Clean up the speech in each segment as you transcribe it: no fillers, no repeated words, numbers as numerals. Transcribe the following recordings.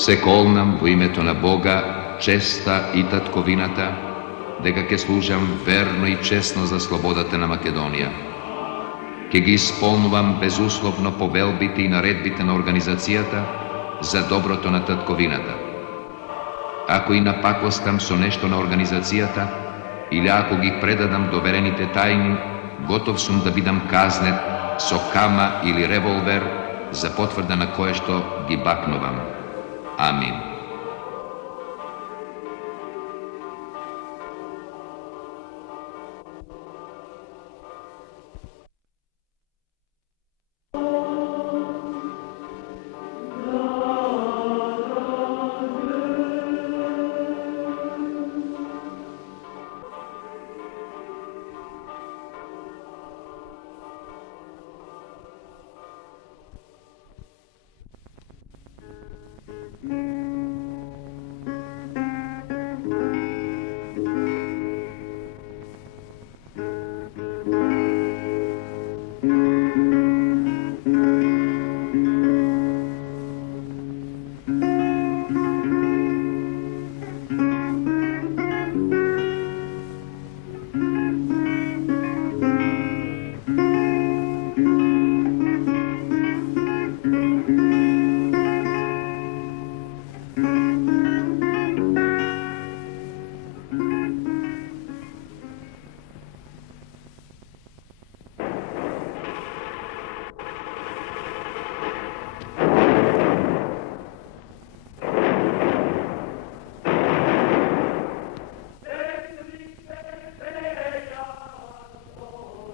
Се колнам во името на Бога, честа и татковината, дека ќе служам верно и честно за слободата на Македонија. Ќе ги исполнувам безусловно повелбите и наредбите на организацијата за доброто на татковината. Ако и напакостам со нешто на организацијата, или ако ги предадам доверените тајни, готов сум да бидам казнет со кама или револвер за потврда на кое што ги бакнувам. Амин.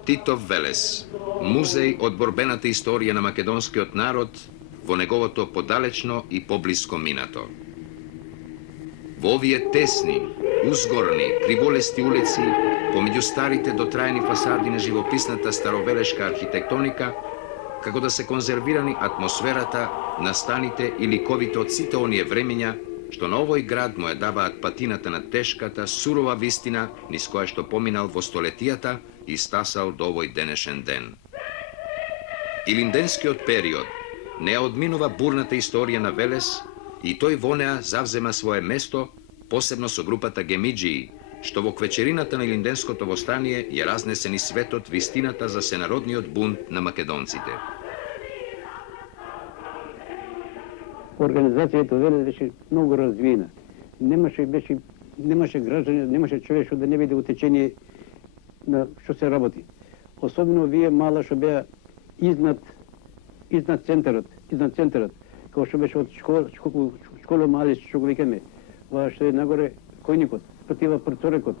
Титов Велес, музеј од борбената историја на македонскиот народ во неговото подалечно и поблиско минато. Во овие тесни, узгорни, криволести улици, помеѓу старите дотраени фасади на живописната старовелешка архитектоника, како да се конзервирани атмосферата, настаните и ликовите од сите оние времења, што на овој град му ја даваат патината на тешката, сурова вистина, низ која што поминал во столетијата и стасал до овој денешен ден. Илинденскиот период не ја одминува бурната историја на Велес и тој во неа завзема свое место, посебно со групата Гемиџии, што во квечерината на Илинденското востание ја разнесе низ светот вистината за сенародниот бунт на македонците. Организацијата Велес беше многу развиена. Немаше граждани, немаше човек што да не биде утечение на што се работи. Особено вие мала што беа изнад центарот, као што беше од школа мали што го викаме, што е нагоре којникот, протива прцорекот.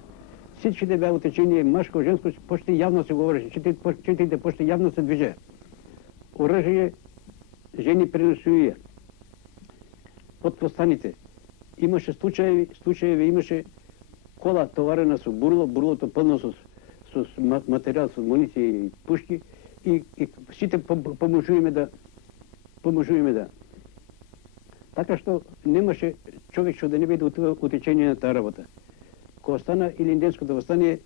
Сите беа утечение машко, женско, почти јавно се говореше, четите почти јавно се движеа. Оружје жени пренесуија. Од постаните имаше случаеви, имаше кола товарена со бурлото пълно со материјал, со муниции и пушки и сите поможуваме да. Така што немаше човек што да не биде утечение на таа работа. Кога стана Илинденското востание,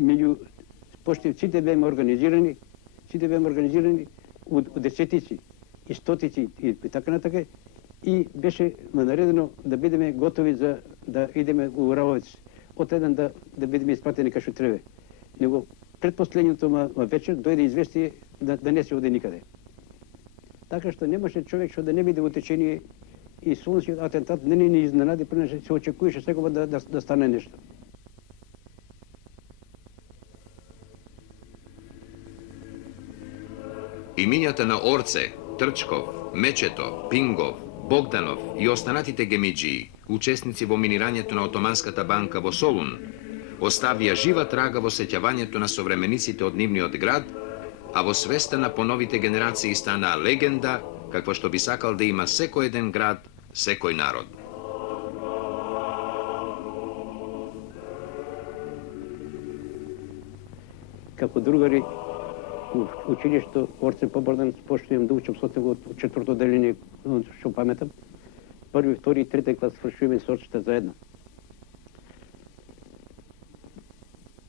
меѓу почти сите беме организирани од десетици и стотици и така натака, и беше наредено да бидеме готови за да идеме у Равовец, од еден да бидеме испратени кај што треба. Него предпоследното вечер дојде известие да не се оде никаде. Така што не може човек што да не биде во течение и солнечниот атентат не ни изненади, понеже се очекуваше секој пат да стане нешто. Имињата на Орце, Трчков, Мечето, Пингов, Богданов и останатите гемиџии, учесници во минирањето на Отоманската банка во Солун, оставија жива трага во сеќавањето на современиците од нивниот град, а во свеста на поновите генерации станаа легенда, каква што би сакал да има секој еден град, секој народ. Како другари, у училишто Орце Побордан почнувам да учам со него од четврто деление, што паметам. Први, втори и трети клас свршуваме со Орчета заедно.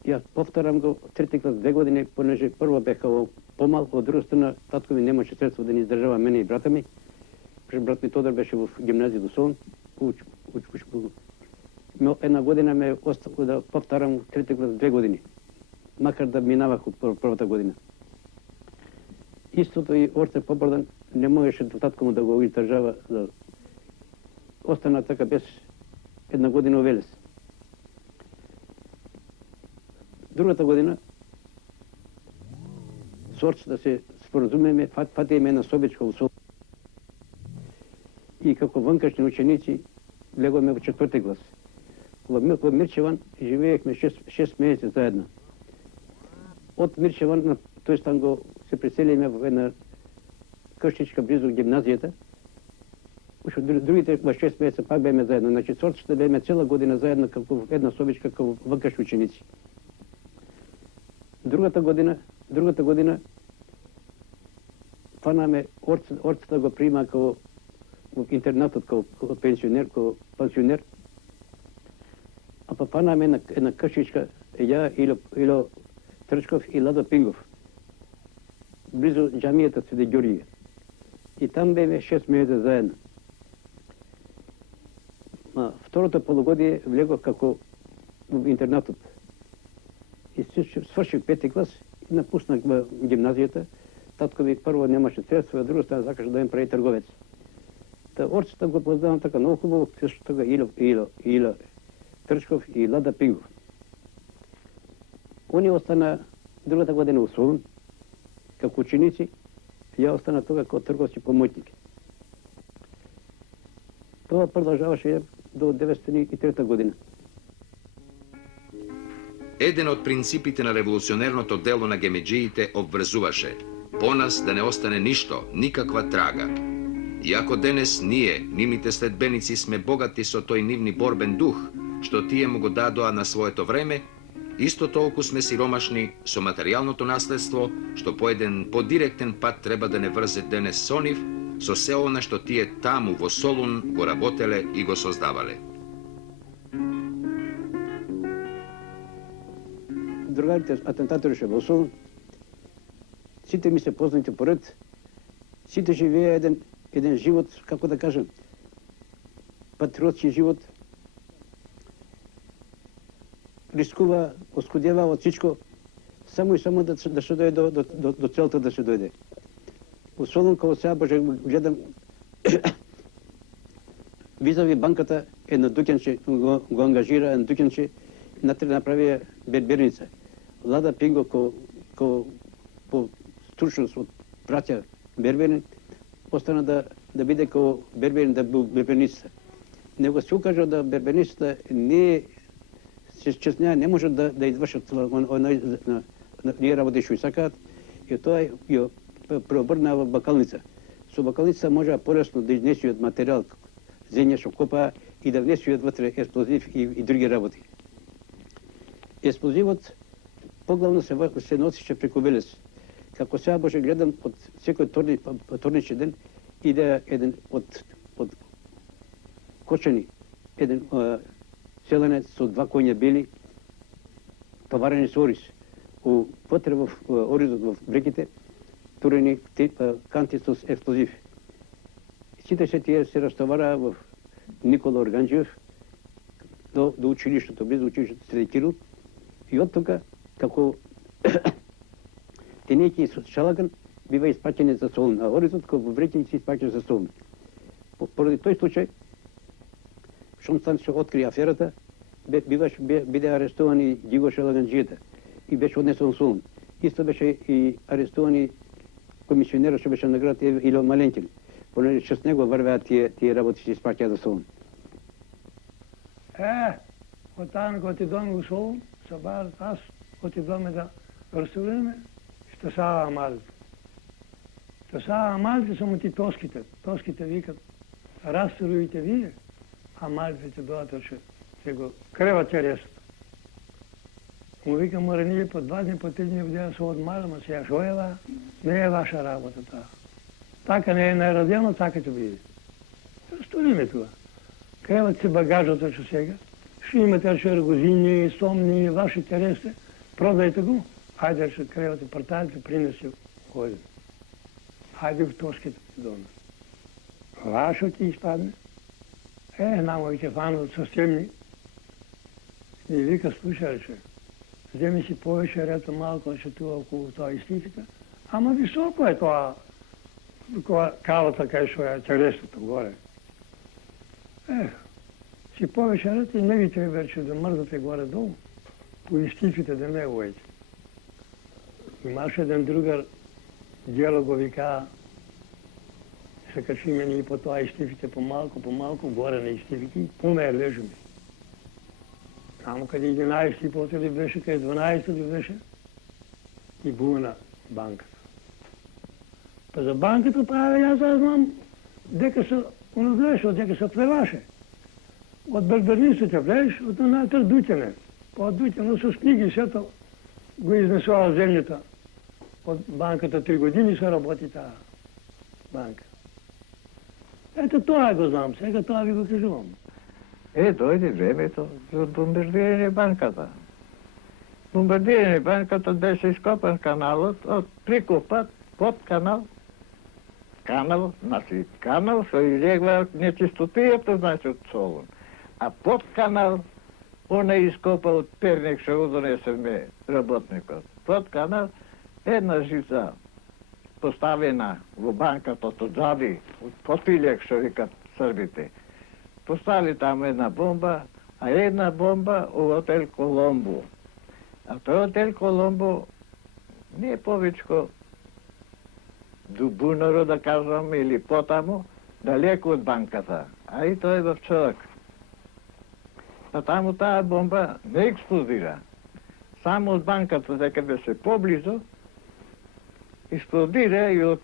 Јас повторам го трети клас 2 години, понеже прво беха помал, од друга страна татко ми немаше средство да ни издржава мене и брата ми. Брат ми Тодор беше во гимназија до Солун. Една година ме остави да повторам трети клас 2 години, макар да минавах од првата година. Истото и Орце Побордан не можеше татко му да го издржава, да остана така без една година во Велес. Другата година со Орце да се споразумеме, фатиме на собичка во Солун. И како ванкашни ученици влегоме во четврти клас. Во Мирчеван живеевме 6 месеци заедно. Од Мирчеван на тој стан го се преселиме во една кршичка близу гимназијата. Уште другите 6 месеца пак беме заедно. Значи со Орце беме цела година заедно како една собичка, како ванкашни ученици. Другата година фанаме Орце да го прима како во интернатот како пенсионер, а па фанаме една кршичка, ја, Ило Трчков и Ладо Пингов, близу џамијата Свети Ѓорѓе. И там беме 6 месеца заедно. Второто полугодие влегов како во интернатот. И свршив 5 клас и напуснах гимназијата. Татко ми прво немаше средства, а друга страна сакаше да им прави трговец. Орцето го познавам така много хубаво, също така Ило Трчков и Лада Пингов. Они остана другата година у Солун, како ученици, ја остана тога како трговски помојник. Тоа продолжаваше до 1903 година. Еден од принципите на револуционерното дело на гемеџиите обврзуваше по нас да не остане ништо, никаква трага. Иако денес ние, нивните следбеници, сме богати со тој нивни борбен дух, што тие му го дадоа на своето време, исто толку сме сиромашни со материјалното наследство, што по еден подиректен пат треба да не врзе денес со нив, со се она што тие таму во Солун го работеле и го создавале. Другарите атентаторише во Солун, сите ми се познати поред, сите живее еден живот, како да кажем, патриотски живот, рискува, оскудева од всичко, само и само да се дојде до целта да се дојде. Во Солун, кога сега Боже гледам, визави банката едно дуќанче го ангажира, едно дуќанче натре направија берберница. Лада Пинго ко по стручност од браќа берберни, остана да биде како берберин, да бил берберница. Него се укажа да берберницата не се честнеа, не може да извршат ние работи што сакаат, и тоа ја преобрнаа во бакалница. Со бакалница можеа полесно да изнесуваат материјал, земја што копаа и да внесуваат вътре експлозив и други работи. Експлозивот поглавно се носише преку Велес. Како сега Боже гледам, од секој вторничен ден иде еден од Кочани, еден селенец со 2 коња бели, товарени со ориз. Вътре во оризот, во бреките, турени канти со експлозив. Сите се тие се растовараа во Никола Органџиев до училиштето, близу училиштето Свети Кирил. И од тука, како тенејќи со шалаган, бива изпачени за Солун, а Хоризонт како вреќање се изпача за Солун. Поради тој случај, щом се откри аферата, биде арестувани Гиго Шалаганџијата и беше однесен во Солун. Исто беше и арестувани комисионерот што беше на град Ило Маленкин, понеже с него врвеа тие работи се испаќаат за Солун. Од таа кога отидоме во Солун, со бар аз отидоме да разсуваме, што сава амалите. Што сава амалите само ти тоските. Тоските викат, разсурујте вие, амалите ќе дојдат ќе го креват чересот. Му вика, мора ние по 2 дни, по 3 дни бидеа со одмарама, сега шо е ва? Не е ваша работа таа. Така не е наредено, така ќе биде. Сториме тоа. Креват се багажот што сега. Што имате шергозини, сомни, ваши тересе, продајте го. Ајде што кревате парталите, принеси годин. Ајде в тоските дома. Вашо ти испадне. Намо ќе фанат со стемни. И вика, слушај, земи си повеќе рето малко што туа околу тоа истифите, ама високо е тоа кавата кај што е тересото горе. Си повеќе рето и не ви треба да мрдате горе долу, по истифите да не уеќе. Имаше еден другар, дело го вика, се качиме ние по тоа истифите помалку, горе на истифите, помер лежиме. Тамо каде 11 потели беше, каде 12 беше, и буна банката. Па за банката јас знам дека се унаглеше, од дека се плеваше. Од Берберница ќе влезеш, од натаму Дуќане. Па од Дуќане со книги сето го изнесува земјата. Од банката 3 години се работи таа банка. Ето тоа го знам, сега тоа ви го кажувам. Дојде времето за бомбардирање банката. Бомбардирање банката беше ископан каналот од прикопат под канал. Канал што излегла нечистотијата, значи од Солун. А под канал, она ископа од перник што го донесеме работникот. Под канал една жица поставена во банката од зади, од потилек што викат србите. Поставили таму една бомба, а една бомба у Хотел Коломбо. А тој Хотел Коломбо не е повечко до Бунаро, да кажам, или потаму, далеко од банката, а и тој во Човек. А таму таа бомба не експлодира. Само од банката, дека беше поблизо, експлодира и од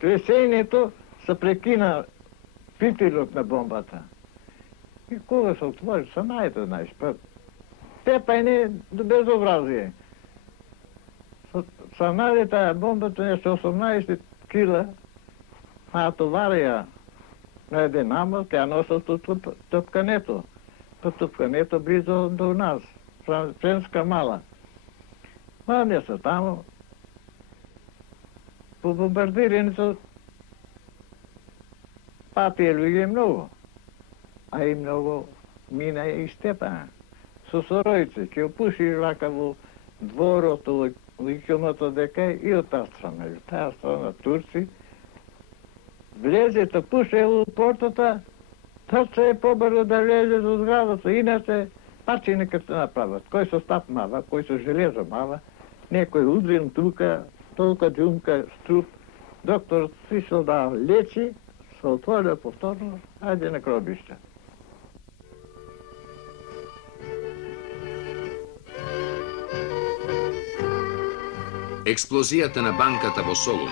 тресењето се прекина фитилот на бомбата. И кога се отвори, се најде, знаеш, па тепајне до безобразие. Се најде таа бомбата, нешто 18 кила, натоварија на еден намаз, ќе носел топкането. Па топкането близо до нас, Френска мала. Ма не се таму. По бомбардирањето патија луѓе многу. А и многу мина и Степана. Со соројци, ќе опуши вака во дворото, во иконото дека и од таа страна. И од таа страна турци. Влезете, пуше во портата, трча е побрзо да влезе до зградата. Иначе, пачи нека се направат. Кој со стап мава, кој со железо мава, некој удрен тука, толка џумка, струп. Докторот сишел да лечи, се отворил повторно, ајде на гробиште. Експлозијата на банката во Солун,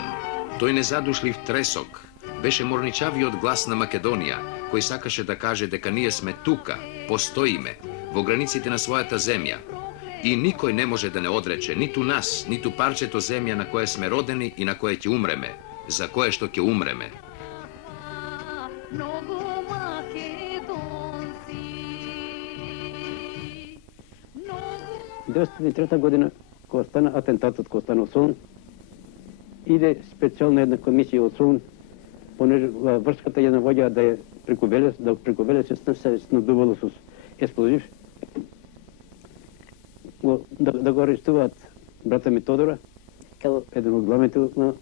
тој незадушлив тресок, беше морничавиот глас на Македонија, кој сакаше да каже дека ние сме тука, постоиме, во границите на својата земја. И никој не може да не одрече ниту нас, ниту парчето земја на кое сме родени и на кое ќе умреме, за кое што ќе умреме. 1993 година, кога стана атентатот, кога стана Солун, иде специјална една комисија од Солун, понеже врската ја навоѓа да ја преку Велес се снабдувало со експлозив, да го арестуваат брата ми Тодора, еден од главните на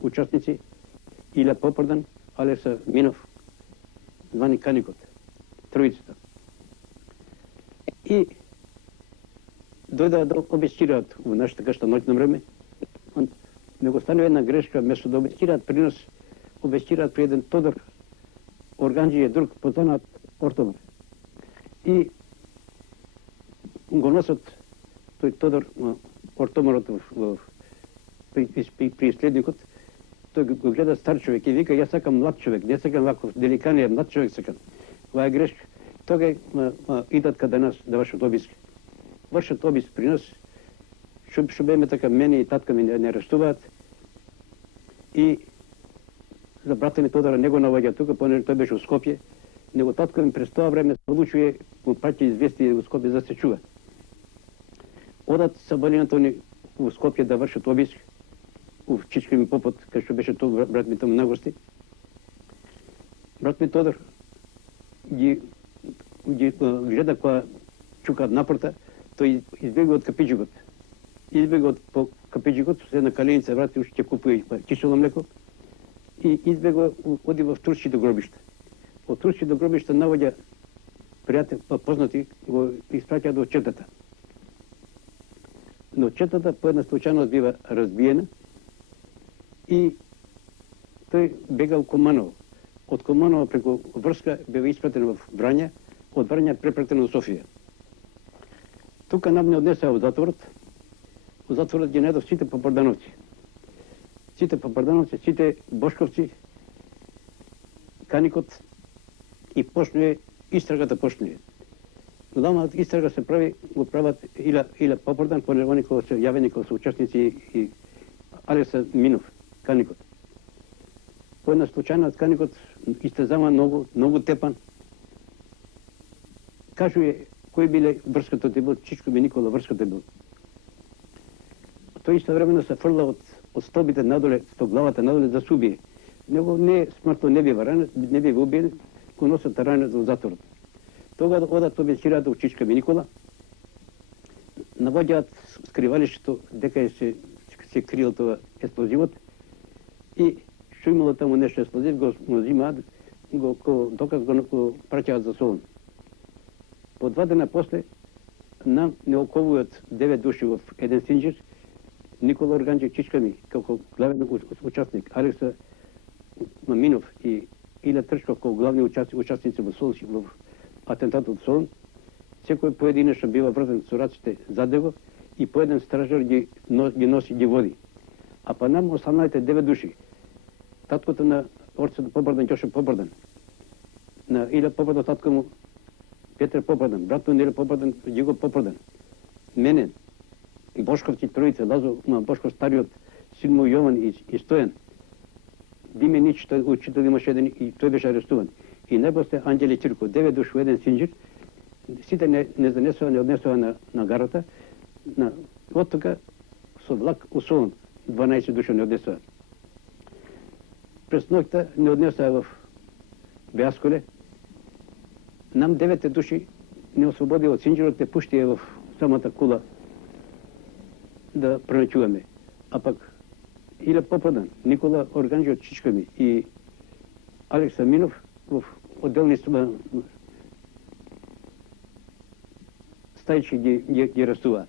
участници, Иля Попордан, Алекса Минов, звани Каникот, троицата. И дојдоа да обескираат во нашата кашта ноќно време. Него стане една грешка, место да обескираат при нас, обескираат при еден Тодор Органџије, друг познат Ортомар. И го носат тој Тодор Ортомарот при следникот, тој го гледа стар човек и вика, јас сакам млад човек, не сакам ваков деликаниот, млад човек сакам. Ова е грешка. Тога идат каде нас да вршат обиск. Вршат обиск при нас, што беме така, мене и татка ми не арестуваат. И за брата ми Тодора не го наваѓа тука, понеже тој беше во Скопје. Него татка ми през тоа време се одлучува, му праќа известие во Скопје за се чува. Одат сабанината они во Скопје да вршат обиск, у Чички ми попот, кај што беше тоа брат ми таму на гости. Брат ми Тодор ги гледа кога чукаат напорта, тој избегува од капиџикот. Избегува по капиџикот, со една каленица врати, уште ќе купува кисело млеко и избегува, оди во Турските гробишта. Од Турските гробишта навоѓа пријател, познати, го испраќа до четата. Но четата по една случајност бива разбиена и тој бегал Команово. Од Команово преку врска бива испратен во Врања, од Врања препратен во Софија. Тука нам не однесеа во затворот. Во затворот ги најдов сите попардановци. Сите попардановци, сите бошковци, Каникот и почнува истрагата почнува. Главната истрага се прави, го прават Иля Попордан, понеже они кога се јавени, кога се учесници и Алекса Минов, Каникот. По една случајна од Каникот истезава многу тепан. Кажуе кој биле врското те бил, Чичко ми Никола врското бил. Тој истовремено се фрла од столбите надоле, главата надоле да се убие. Него не смртно не бива ранен, не бива убиен, го носат ранен во затворот. Тога одат обесираат од Чичка ми Никола, навоѓаат скривалиштето дека се криел тоа експлозивот и што имало таму нешто експлозив, го взимаат, доказ го праќаат за Солун. По 2 дена после нам не оковуваат 9 души во еден синџир, Никола Органџије Чичка ми, како главен учесник, Алекса Минов и Иля Трчков, како главни учесници во атентатот во Солун. Секој поединечно бива врзан со раците зад него и по еден стражар ги носи, ги води. А па нам останалите 9 души. Таткото на орцето Попордан, Ќоше Попордан, на Иля Попордан, татко му Петре Попордан, брат му Иля Попордан, Јиго Попордан, мене, Бошковци тројица, Лазо Бошков стариот, син му Јован и Стојан. Диме Нич, учител имаше еден и тој беше арестуван. И најпосле Анđеле Чирко, 9 души во еден синџир, сите не занесува, не однесува на гарата, од тука со влак у Солун, 12 души не однесува. През ноќта не однесува во Беасколе. Нам 9 души не освободи од синџирот, те пуштија во самата кула да пронаќуваме. А пак Иля Попордан, Никола Органџије Чичка ми и Алекса Минов во отделни стајчи ги арестуваат.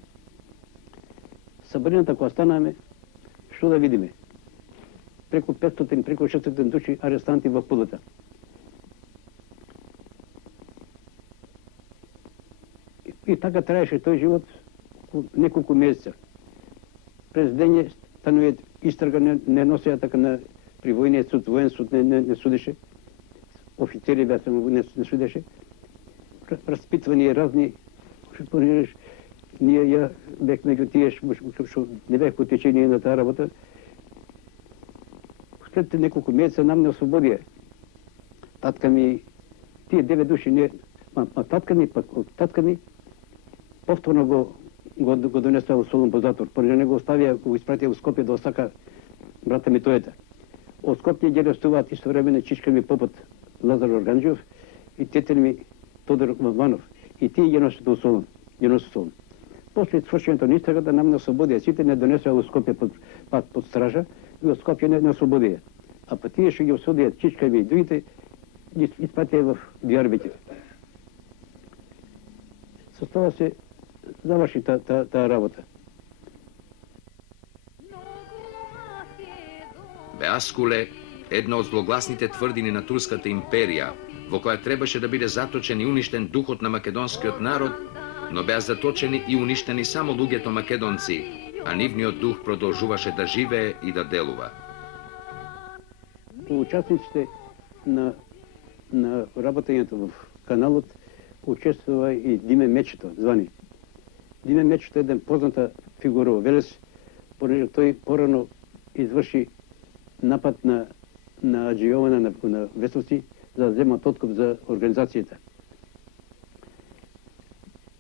Сабарината кога станаме, што да видиме? Преку 500, преку 600 души арестанти во кулата. И така траеше тој живот неколку месеца. През дење станува истрага, не носеа така при војниот суд, воен суд не судеше. Офицери беа не судеше. Распитвани разни, што спомнеш, ја бех меѓу тие што не бех по течение на таа работа. След неколку месеца нам не освободија. Татка ми, тие 9 души, татка ми повторно го донесува во Солун по затвор, понеже не го оставија, го испратија во Скопје да осака брата ми Тојата. Од Скопје ги арестуваат истовремено Чичка ми попот Лазар Органџиев и тетен ми Тодор Ванов. И тие ги носат во Солун, после свршењето на истрагата нам не ослободија, сите не донесоа во Скопје под стража и од Скопје не ослободија. А па тие што ги осудија Чичкави и другите ги испатија во Дијарбекир. Со тоа се заврши таа работа. Беаскуле, една од злогласните тврдини на Турската империја, во која требаше да биде заточен и уништен духот на македонскиот народ, но беа заточени и уништени само луѓето македонци, а нивниот дух продолжуваше да живее и да делува. Учасниците на работењето во каналот учествува и Диме Мечето, звани. Диме Мечето е еден позната фигура во Велес, понеже тој порано изврши напад на Аџијована на Весовци за да земат откуп за организацијата.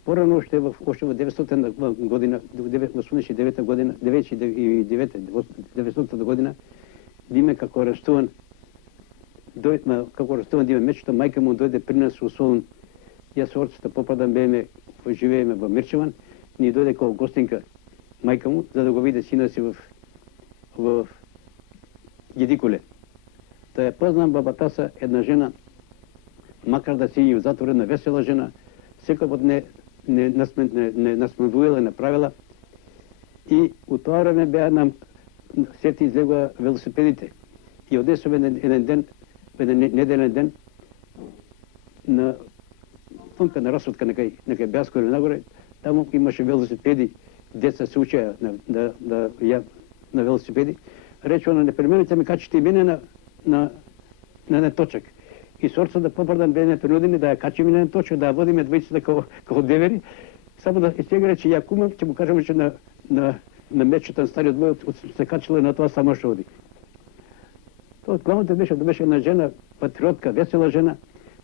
Порано още во 900 година, 89 година, 900 година, Диме како арестуван Диме Мечето, мајка му дојде при нас во Солун. Јас со орцата попадам, живееме во Мирчеван, ни дојде како гостинка мајка му, за да го види сина си во Гедикуле. Та ја познам баба Таса, една жена, макар да си и затворена, весела жена, секој пат не насмевуела, не правила. И у тоа време беа нам сети излегува велосипедите. И одесов еден ден, еден неделен ден, на функа на расотка некај Беаскуле нагоре, таму имаше велосипеди, деца се учеа на велосипеди. Рече она, непременно ќе ме качите и мене на точак. И сорца да попадам бене принудени да ја качиме на точак, да ја водиме двојцата како девери. Само да сега рече, ја кумам, ќе му кажам, че на Мечето, на стариот мој, се качила на тоа само што оди. Тоа главното беше да беше една жена, патриотка, весела жена,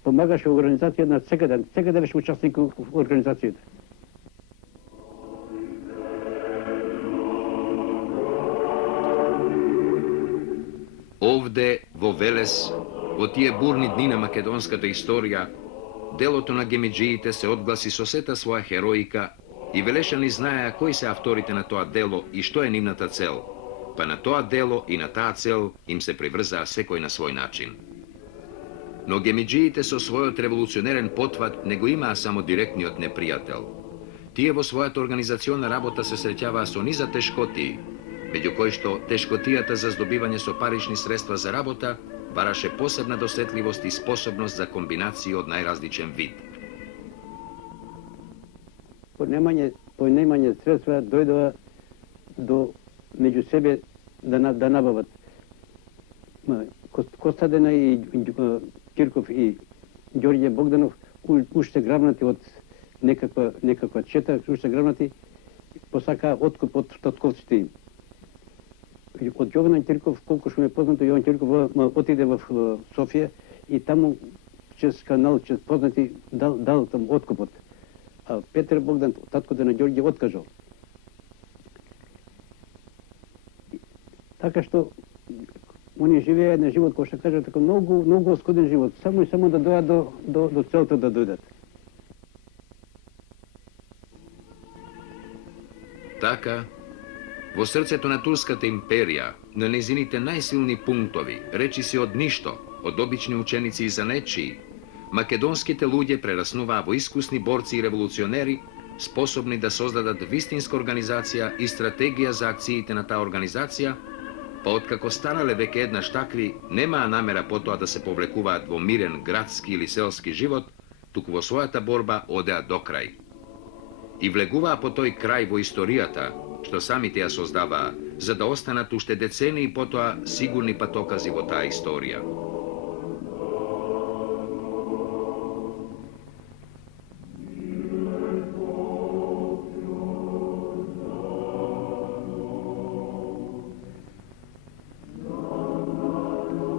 помагаше организација на секаде беше учесник во организацијата. Овде, во Велес, во тие бурни дни на македонската историја, делото на гемиџиите се одгласи со сета своја хероика и Велешани знаеа кои се авторите на тоа дело и што е нивната цел, па на тоа дело и на таа цел им се приврзаа секој на свој начин. Но гемиџиите со својот револуционерен потват не го имаа само директниот непријател. Тие во својата организациона работа се среќаваа со низа тешкотии, меѓу кои што тешкотијата за здобивање со парични средства за работа бараше посебна досетливост и способност за комбинации од најразличен вид. По немање средства дојдоа до меѓу себе да набават. Костадена и Кирков и Ѓорѓе Богданов уште грабнати од некаква чета, уште грабнати, посакаа откуп од татковците им. Од Јован Кирков, колку што ми е познато, Јован Кирков отиде во Софија и таму чрез канал, чрез познати дал там откупот. А Петер Богдан, таткото на Ѓорѓе, откажал. Така што они живеа на живот, кој што кажа, така многу оскуден живот, само и само да дојдат до целта да дојдат. Така, во срцето на Турската империја, на незините најсилни пунктови, речиси од ништо, од обични ученици и занечии, македонските луѓе прераснуваа во искусни борци и револуционери, способни да создадат вистинска организација и стратегија за акциите на таа организација, па откако станале веќе еднаш такви, немаа намера потоа да се повлекуваат во мирен градски или селски живот, туку во својата борба одеа до крај. И влегуваа по тој крај во историјата, што самите ја создаваа, за да останат уште децении потоа сигурни патокази во таа историја.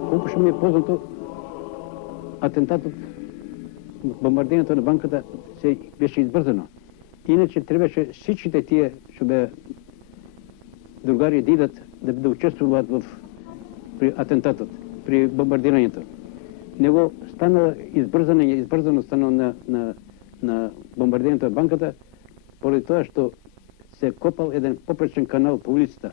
Колку што ми е познато, атентатот, бомбардирањето на банката се беше избрзано. Иначе требаше сичите тие што беа другари да идат да учествуваат при атентатот, при бомбардирањето. Него станало избрзано станало на бомбардирањето на банката, поради тоа што se kopal jedan poprečan kanal po ulicата.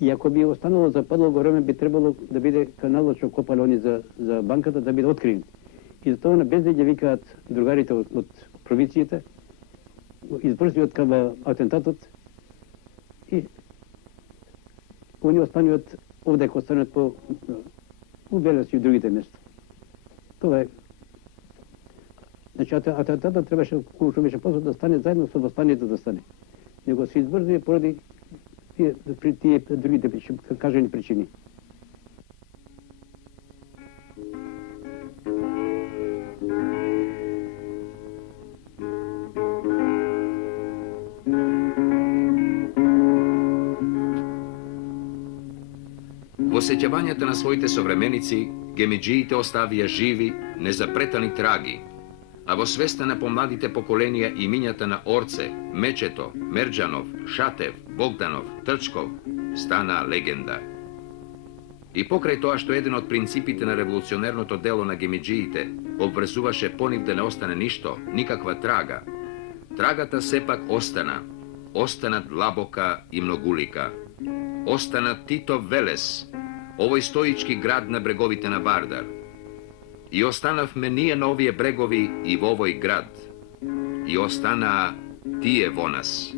И ако би останало за подлого време, би требало да биде каналот што копале они за банката, да биде открин. И затоа на бездејќи викаат другарите од провинцијата, избрзиот кај атентатот и они остануваат овде, ако останат по у Велес и другите места. Това е. Значи, атентатот требаше, колку беше после да стане заедно со восстанието да стане. Него се избрзи поради тие другите кажани причини. Во сеќавањата на своите современици, гемиджиите оставија живи, незапретани траги, а во свеста на помладите поколенија имињата на Орце, Мечето, Мерџанов, Шатев, Богданов, Трчков стана легенда. И покрај тоа што еден од принципите на револуционерното дело на гемиджиите обврзуваше по нив да не остане ништо, никаква трага, трагата сепак остана длабока и многулика. Остана Тито Велес, овој стоички град на бреговите на Вардар. И останавме ние на овие брегови и во овој град. И останаа тие во нас.